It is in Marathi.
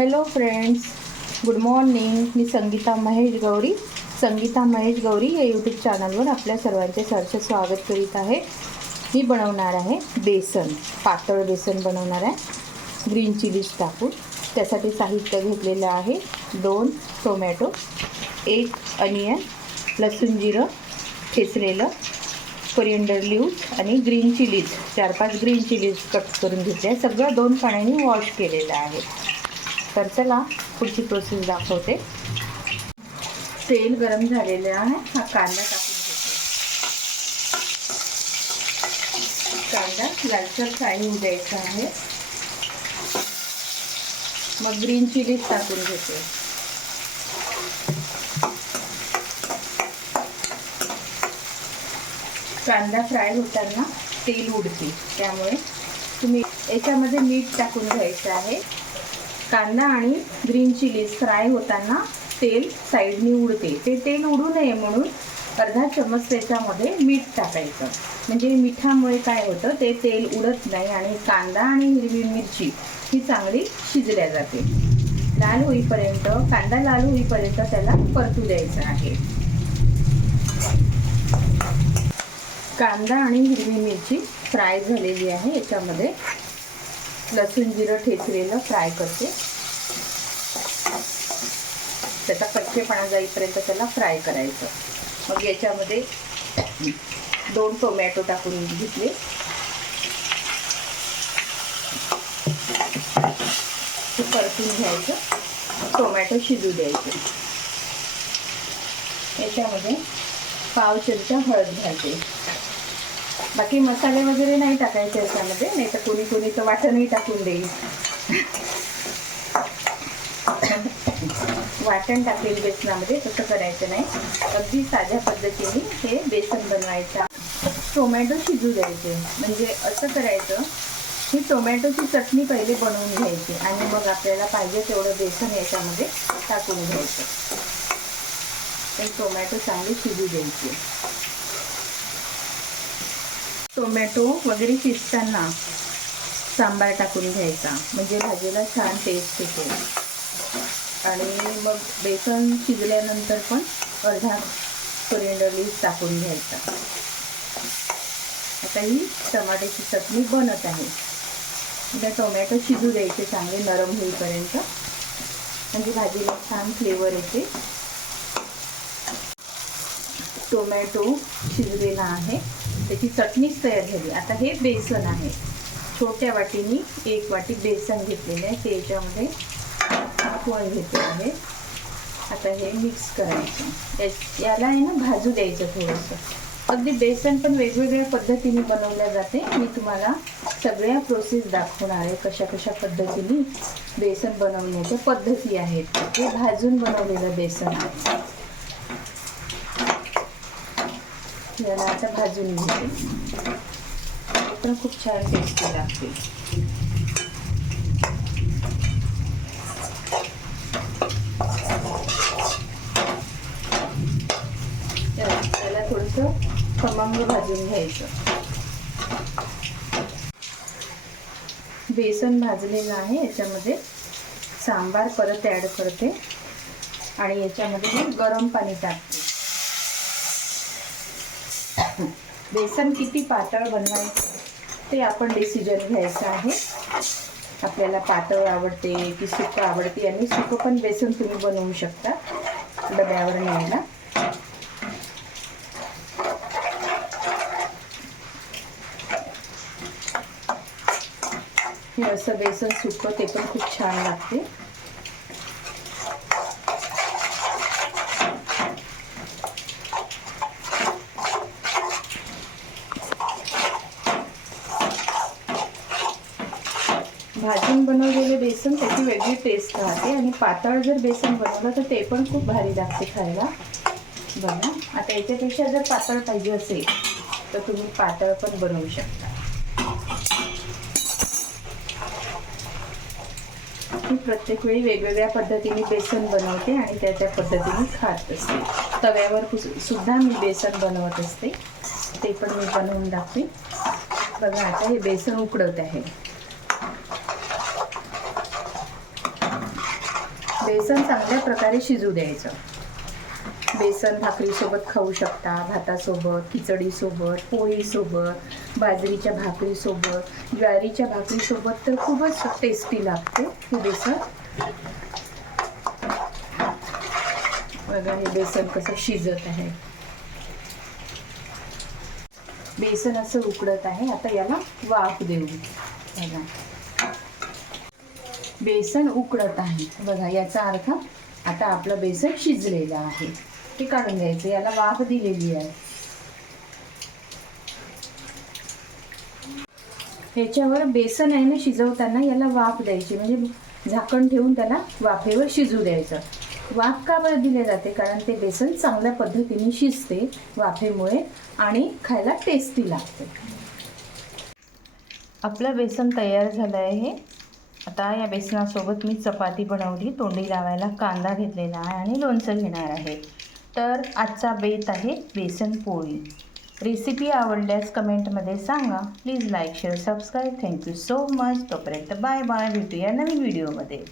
Hello friends, good morning. मी संगीता महेश गौरी या यूट्यूब चॅनलवर आपल्या सर्वांचे सहर्ष स्वागत करीत आहे. मी बनवणार आहे बेसन, पातळ बेसन बनवणार आहे ग्रीन चिलीज टाकून. त्यासाठी साहित्य घेतलेलं आहे 2 टोमॅटो, 1 अनियन, लसूण जिरं ठेचलेलं, कोरिएंडर लीव्स आणि green chillies 4-5 green chillies cut करून घेतले. सगळं 2 पाण्याने वॉश केलेलं आहे. तर चला पुढची प्रोसेस दाखवते. तेल गरम झालेलं आहे. हा कांदा टाकून घेते. कांदा लालसर फ्राय होऊ द्यायचा आहे. मग ग्रीन चिलीज टाकून घेते. कांदा फ्राय होताना तेल उडते, त्यामुळे तुम्ही याच्यामध्ये मीठ टाकून घ्यायचं आहे. कांदा आणि ग्रीन चिलीज फ्राय होताना तेल साईडनी उडते. ते तेल उडू नये म्हणून अर्धा चमच त्याच्यामध्ये मीठ टाकायचं. म्हणजे मिठामुळे काय होतं, ते तेल उडत नाही आणि कांदा आणि हिरवी मिरची ही चांगली शिजल्या जाते. लाल होईपर्यंत, कांदा लाल होईपर्यंत त्याला परतू द्यायचं आहे. कांदा आणि हिरवी मिरची फ्राय झालेली आहे. याच्यामध्ये लसूण जिरं ठेचलेलं फ्राय करते. त्याचा कच्चेपणा जाईपर्यंत त्याला फ्राय करायचं. मग याच्यामध्ये 2 टोमॅटो टाकून घेतले. ते परतून घ्यायचं. टोमॅटो शिजू द्यायचे. याच्यामध्ये पाव चमचा हळद घालते. बाकी मसाले वगैरे नाही टाकायचे याच्यामध्ये, नाही तर कोणी तर वाटणही टाकून देईल. वाटण टाकेल बेसनामध्ये, तसं करायचं नाही. अगदी साध्या पद्धतीने हे बेसन बनवायचं. टोमॅटो शिजू द्यायचे. म्हणजे असं करायचं की टोमॅटोची चटणी पहिले बनवून घ्यायची आणि मग आपल्याला पाहिजे तेवढं बेसन याच्यामध्ये टाकून घ्यायचं. ते टोमॅटो चांगली शिजू द्यायची. टोमॅटो वगैरे शिजताना सांबार टाकून घ्यायचा, म्हणजे भाजीला छान टेस्ट येते. आणि मग बेसन शिजल्यानंतर पण अर्धा कोरिएंडर लीव्स टाकून घ्यायचा. आता ही टमाट्याची चटणी बनत आहे. आता टोमॅटो शिजू द्यायचे चांगले नरम होईपर्यंत, म्हणजे भाजीला छान फ्लेवर येते. टोमॅटो शिजलेला आहे, त्याची चटणीच तयार झाली. आता हे बेसन आहे. छोट्या वाटीने 1 वाटी बेसन घेतलेले आहे. ते याच्यामध्ये टाकून घेतले आहे. आता हे मिक्स करायचं. याला आहे ना भाजू द्यायचं थोडंसं. अगदी बेसन पण वेगवेगळ्या पद्धतीने बनवल्या जाते. मी तुम्हाला सगळ्या प्रोसेस दाखवणार आहे, कशा पद्धतीने बेसन बनवण्याच्या पद्धती आहेत. हे भाजून बनवलेलं बेसन आहे. याला आता भाजून घेते. पण खूप छान टेस्टी लागते. त्याला थोडंसं खमंग भाजून घ्यायचं. बेसन भाजलेलं आहे. याच्यामध्ये सांबार परत ॲड करते आणि याच्यामध्ये गरम पाणी टाकते. बेसन किती पातळ बनवायचं ते आपण डिसिजन घ्यायचं आहे. आपल्याला पातळ आवडते की सुकं आवडते, आणि सुकं पण बेसन तुम्ही बनवू शकता डब्यावर न्यायला. हे असं बेसन सुकं, ते पण खूप छान लागते. भाजून बनवलेले बेसन त्याची वेगळी टेस्ट राहते, आणि पातळ जर बेसन बनवलं तर ते पण खूप भारी लागते खायला. बघा, आता याच्यापेक्षा जर पातळ पाहिजे असेल तर तुम्ही पातळ पण बनवू शकता. मी प्रत्येक वेळी वेगवेगळ्या पद्धतीने बेसन बनवते आणि त्या पद्धतीने खात असते. तव्यावर सुद्धा मी बेसन बनवत असते, ते पण मी बनवून दाखते. बघा, आता हे बेसन उकडत आहे. बेसन चांगल्या प्रकारे शिजू द्यायचं. बेसन भाकरीसोबत खाऊ शकता, भातासोबत, खिचडीसोबत, पोळीसोबत, बाजरीच्या भाकरीसोबत, ज्वारीच्या भाकरीसोबत तर खूपच टेस्टी लागते हे बेसन. बघा हे बेसन कसं शिजत आहे. बेसन असं उकडत आहे. आता याला वाफ देऊ. बघा बेसन उकडत आहे. बघा याचा अर्थ आता आपलं बेसन शिजलेलं आहे. ते काढून घ्यायचं. याला वाफ दिलेली आहे. ह्याच्यावर बेसन आहे ना शिजवताना याला वाफ द्यायची, म्हणजे झाकण ठेवून त्याला वाफेवर शिजू द्यायचं. वाफ का बरं दिले जाते? कारण ते बेसन चांगल्या पद्धतीने शिजते वाफेमुळे आणि खायला टेस्टी लागते. आपलं बेसन तयार झालं आहे. आता या बेसनासोबत मी चपाती बनवली, तोंडी लावायला कांदा घेतलेला आहे आणि लोणचं घेणार आहे. तर आजचा बेत आहे बेसन पोळी. रेसिपी आवडल्यास कमेंटमध्ये सांगा. Please like share subscribe. Thank you so much. तोपर्यंत बाय बाय. भेटूया नवीन व्हिडिओमध्ये.